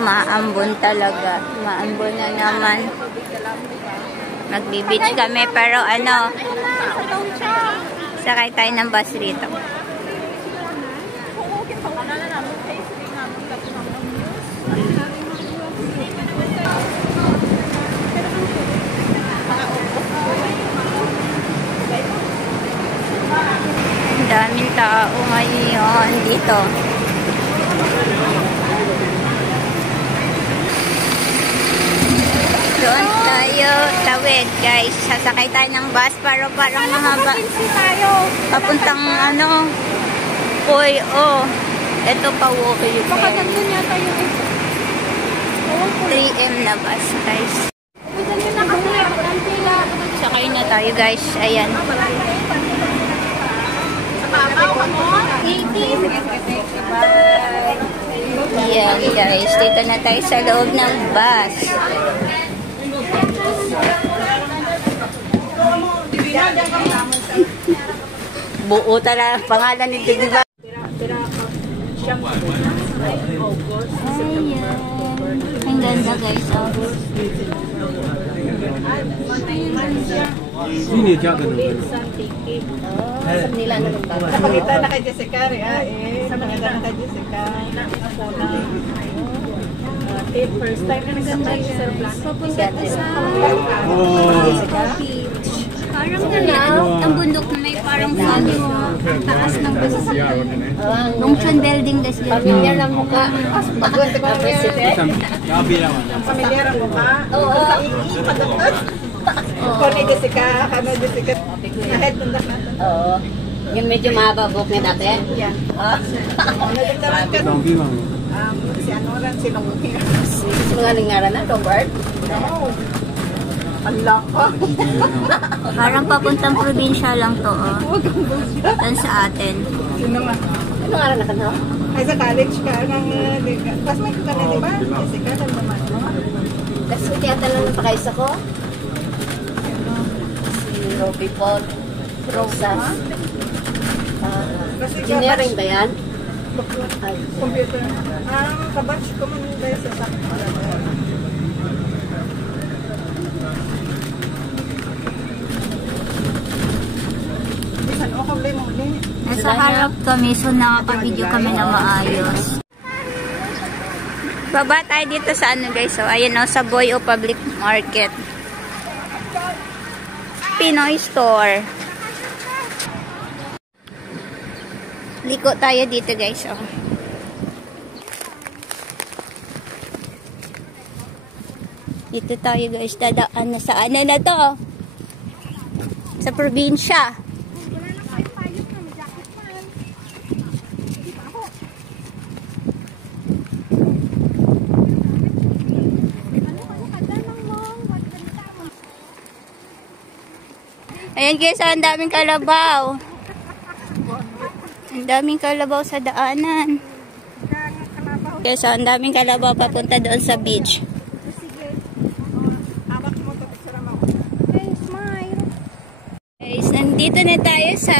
maambon talaga. Maambon na naman. Magbibitch kami pero ano, sakay tayo ng bus rito. Daming tao ngayon dito. Doon tayo tawid, guys. Sasakay tayo ng bus para parang mahaba. Papuntang ano. Uy, oh. Ito pa walking. Baka nandun yata yung 3M na bus, guys. Sakay na tayo, guys. Ayan. Ayan, guys. Dito na tayo sa loob ng bus. Buo talaga pangalan ni Diba? Ayan. Ang ganda, guys. Sini jaga naman. nila na nung bata. Napakita na kay Jessica, napakita na kay Jessica. First time na nagsasakay si Sir Blanc. Papunta ko sa beach. Parang ang bundok na may parang fog. Taas ng bus. Longchan building kasi. Pamilyar ang mukha. Pagwente ko ang president. Pamilyar ang mukha. Oo. Kung ni Jessica, Jessica. Ahead ng dapat. Oo. Yung medyo mahaba buhok niya dati? Yeah. Nagdaran ka nung si ano rin, sinunguhin. Sinungaling nga rin na, Robert? Oo. Ang laka. Parang papuntang probinsya lang to, oh. Doon sa atin. Sino nga? Ano nga rin na ka na? Ay, sa college ka. Classmate ka na, di ba? Jessica, lang naman. Tapos tiyata lang ng pakaisa ko. Si Robby Paul. Rosas. Engineering ba yan? Computer. Kabatch ko man tayo sa sakit. Bisan o kami mo din. Nasa harap kami, so nakaka-video kami na maayos. Baba tayo dito sa ano, guys. So, ayan o, sa Boyo Public Market. Pinoy Store. Liko tayo dito, guys. Oh. Dito tayo, guys. Dadaan na sa ano na to? Sa probinsya. Ayan, guys. Ang daming kalabaw. Ang daming kalabaw sa daanan. Guys, ang daming kalabaw papunta doon sa beach. Guys, nandito na tayo sa